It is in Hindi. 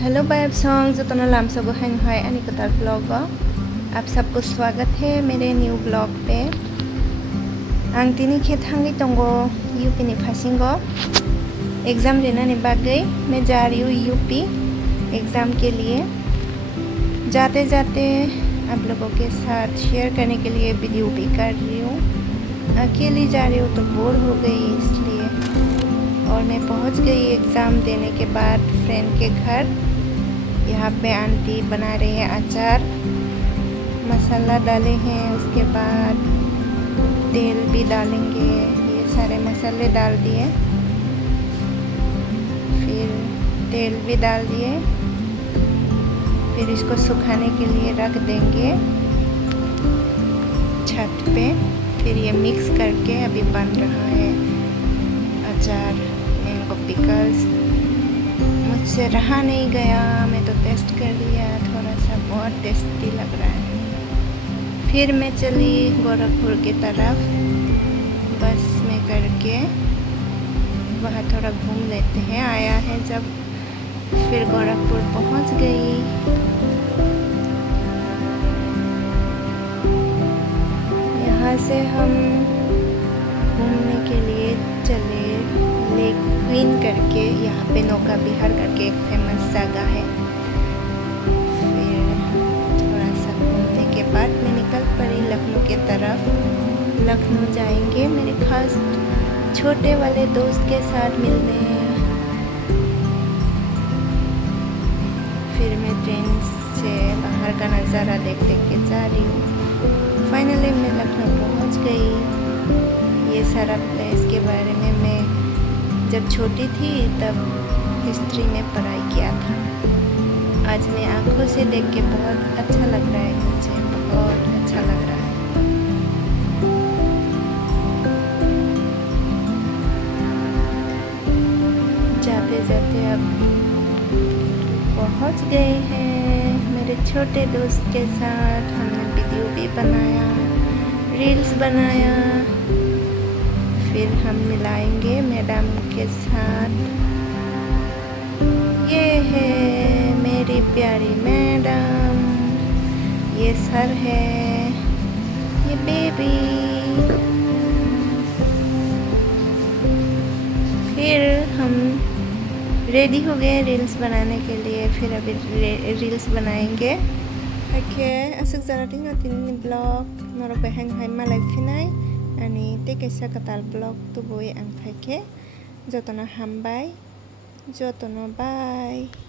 हेलो बाइब सॉन्ग जो तना लाम सब हैंग हाय अनि कतार ब्लॉग आप सबको स्वागत है मेरे न्यू ब्लॉग पे। आं तिनी खेत हांगी तंगो यूपी नि फासिंगो एग्जाम देने बागै मैं जा रही हूँ यूपी एग्जाम के लिए। जाते जाते आप लोगों के साथ शेयर करने के लिए वीडियो भी कर रही हूँ। अकेली जा रही हूँ तो बोर हो गई इसलिए। और मैं पहुँच गई एग्ज़ाम देने के बाद फ्रेंड के घर। यहाँ पे आंटी बना रही है अचार, मसाला डाले हैं, उसके बाद तेल भी डालेंगे। ये सारे मसाले डाल दिए, फिर तेल भी डाल दिए, फिर इसको सुखाने के लिए रख देंगे छत पे। फिर ये मिक्स करके अभी बन रहा है अचार मैंगो पिकल्स। मुझसे रहा नहीं गया, मैं तो टेस्ट कर लिया, थोड़ा सा बहुत टेस्टी लग रहा है। फिर मैं चली गोरखपुर की तरफ बस में करके, वहाँ थोड़ा घूम लेते हैं आया है जब। फिर गोरखपुर पहुँच गई। यहाँ से हम घूमने के लिए चले लेक क्वीन करके, यहाँ पे नौका बिहार करके एक फेमस जगह है। फिर थोड़ा सा घूमने के बाद मैं निकल पड़ी लखनऊ के तरफ। लखनऊ जाएंगे मेरे खास छोटे वाले दोस्त के साथ मिलने। फिर मैं ट्रेन से बाहर का नज़ारा देख के जा रही हूँ। फाइनली मैं लखनऊ पहुँच गई। ये सारा प्लेस के बारे में मैं जब छोटी थी तब हिस्ट्री में पढ़ाई किया था। आज मैं आंखों से देख के बहुत अच्छा लग रहा है, मुझे बहुत अच्छा लग रहा है। जाते जाते अब पहुंच गए हैं मेरे छोटे दोस्त के साथ। हमने वीडियो भी बनाया, रील्स बनाया। फिर हम मिलाएंगे मैडम के साथ। ये है मेरी प्यारी मैडम, ये सर है, ये बेबी। फिर हम रेडी हो गए रील्स बनाने के लिए। फिर अभी रील्स बनाएंगे। Oke, asik zara tinggal tini blog noro beheng hai malai finai ani teke sakatal blog tu boy ang phake jotono hambai jotono bye.